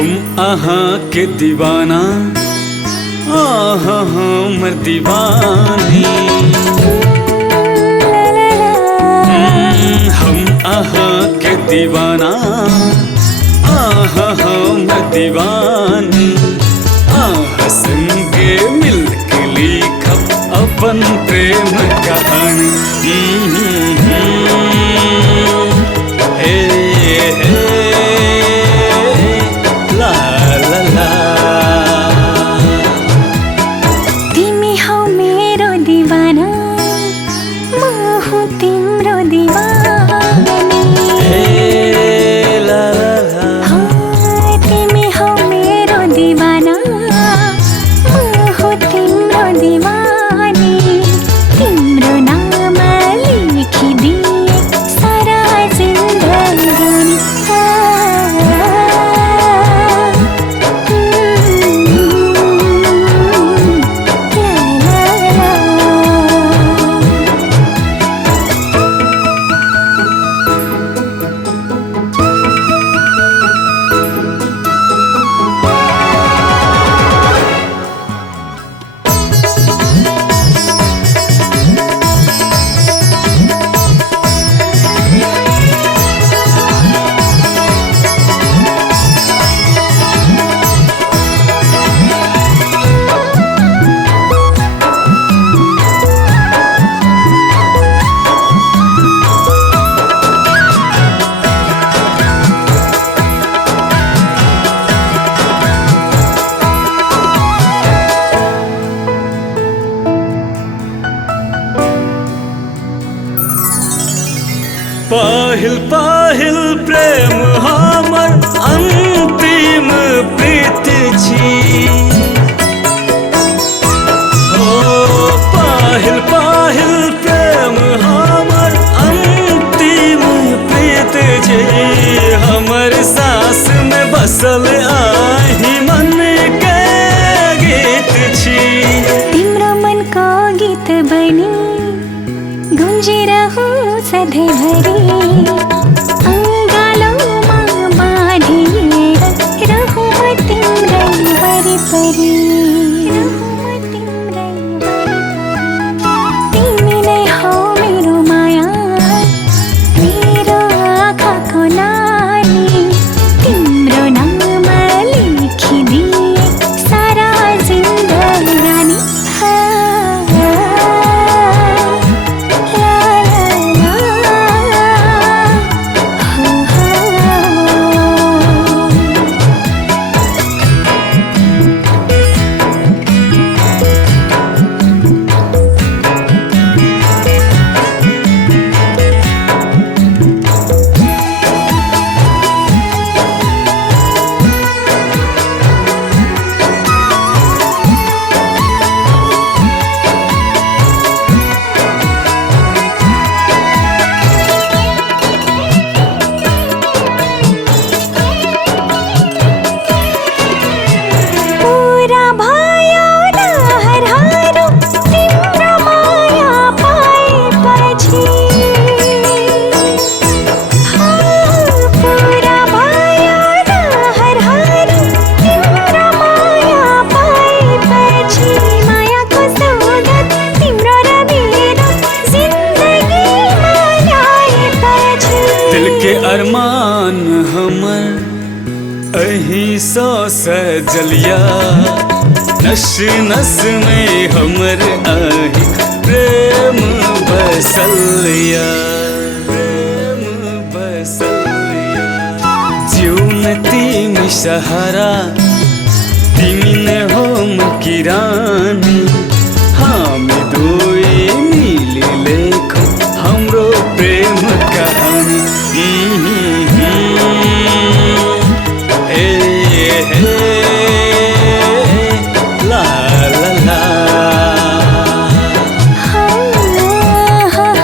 हम अहाँ के दीवाना, हमर दीवानी। हम अहाँ के दीवाना, हमर दीवानी। संगे मिल के लिखब अपन प्रेम कहानी। ला ला ला। तिमी हौ मेरो दीवाना, म हूँ तिम्रो दीवानी। ला ला ला। तिमी हौ मेरो दीवाना, म हूँ तिम्रो दीवानी। तिम्रो नाम लेखिदिए सारा जिन्दगानी। पहिल पहिल प्रेम हमर अंतिम प्रीत छी। पहिल पहिल प्रेम हमर अंतिम प्रीत छी। हमर सांस में बसल आही मन के गीत छी। तिम्रो मन को गीत बनी गुन्जिरहूँ सधैँभरि। अङ्गालोमा बाँधिएर रहूँ म तिम्रै वरिपरि। तिमी नै हौ मेरो माया, मेरो आँखाको नानी। तिम्रो नाम लेखिदिए सारा जिन्दगानी। अरमान हमर अहीं सो सजलिया। नस नस में हमर आही प्रेम बसलिया। प्रेम बसलिया। जीवन तिमी सहारा, तिमी ने हो की रानी। हामी दुई मिली लेखो हमरो प्रेम कहानी। ला ला ला।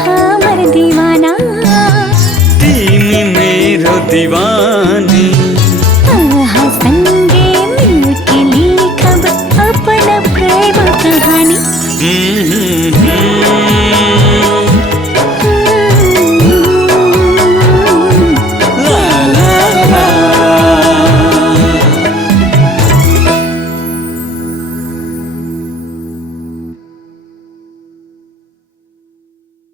हमर दीवाना, तिमी मेरो दीवानी। संगे मिल के लिखब अपन प्रेम कहानी।